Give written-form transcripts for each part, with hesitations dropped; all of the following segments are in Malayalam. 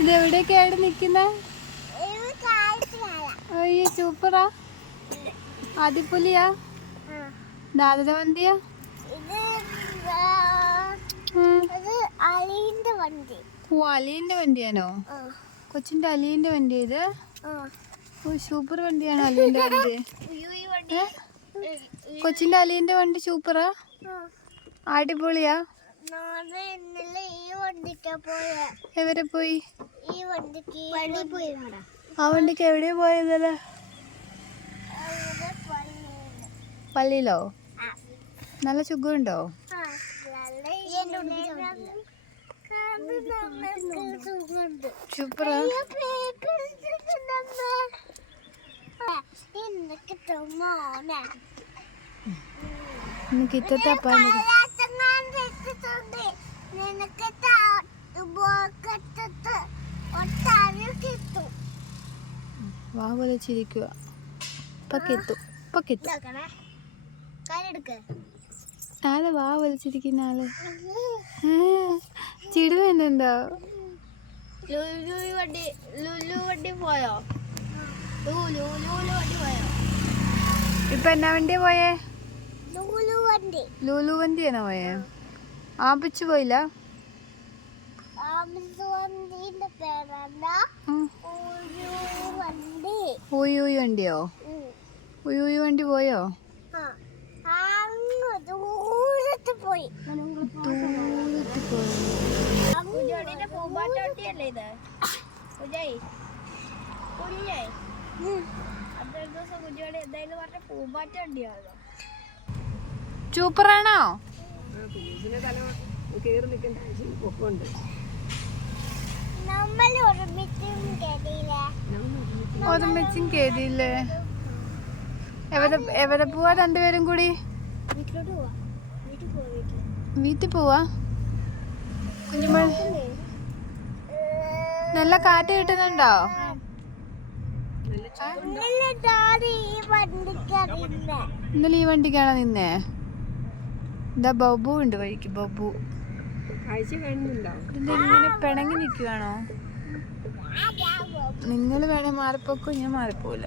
ഇതെവിടെയൊക്കെയാണ് നിക്കുന്നേ? അയ്യോ സൂപ്പറാ. ആദിപ്പുലിയാ? ദാദവന്തിയാ? ഓ അലീന്റെ വണ്ടിയാണോ? കൊച്ചിന്റെ അലീന്റെ വണ്ടി ഇത്? ഓ സൂപ്പർ വണ്ടിയാണോ അലീന്റെ വണ്ടി? കൊച്ചിന്റെ അലീന്റെ വണ്ടി സൂപ്പറാ? അടിപൊളിയാ? എവരെ പോയി? ആ വണ്ടിക്ക് എവിടെയാ പോയതല്ലേ? പള്ളിയിലോ? നല്ല സുഖമുണ്ടോ? സൂപ്പറാ? വാ പോലെ ചിരിക്കുക. ആളെ വാ വലിച്ചിരിക്കുന്ന ആള് ചിടുന്നുണ്ടോ? ഇപ്പൊ എന്നാ വണ്ടിയാ പോയേ? ലൂലു വണ്ടിയാണോ പോയേ? ആപ്പിച്ചു പോയില്ല? ഊയൂയി വണ്ടിയോ? ഊയൂയി വണ്ടി പോയോ? ദൂരത്ത് പോയി. സൂപ്പറാണോ? ഒരുമിച്ചും കേറിയില്ലേ? എവിടെ പോവാ രണ്ടുപേരും കൂടി? വീട്ടിൽ പോവാ? കുഞ്ഞുമോൾ നല്ല കാറ്റ് കിട്ടുന്നുണ്ടോ? ഇന്നലെ ഈ വണ്ടിക്കാണോ നിന്നേ? എന്താ ബബു ഉണ്ട് വഴിക്ക്. ബബു ഇങ്ങനെ പിണങ്ങി നിൽക്കുവാണോ? നിങ്ങൾ വേണേ മാറിപ്പോക്കോ, ഞാൻ മാറിപ്പോല.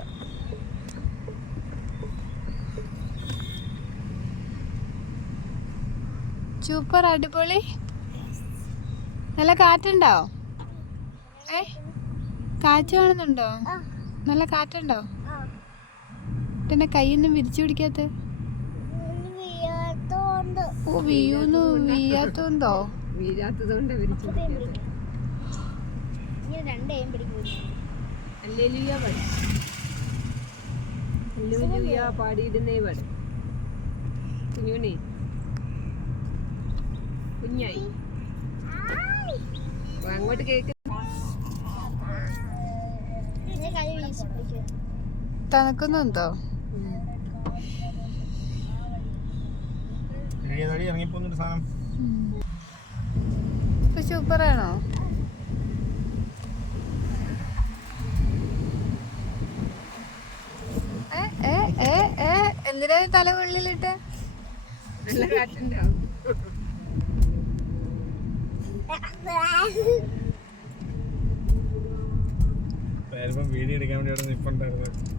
സൂപ്പർ അടിപൊളി. നല്ല കാറ്റുണ്ടോ? കാറ്റ് കാണുന്നുണ്ടോ? നല്ല കാറ്റുണ്ടോ? പിന്നെ കൈയൊന്നും വിരിച്ചു പിടിക്കാത്ത? ഓ വീഴുന്നു. വീഴാത്തോണ്ടോ? പാടിയിടുന്നേ കുഞ്ഞുണി കുഞ്ഞായി അങ്ങോട്ട് കേക്ക്. തണുക്കുന്നുണ്ടോ? സൂപ്പറാണോ? എന്തിനാ തല ഉള്ളിലിട്ട്? നല്ല കാറ്റുണ്ടാവും. വീഡിയോ എടുക്കാൻ വേണ്ടി അവിടെ നിൽപ്പുണ്ടായിരുന്നു.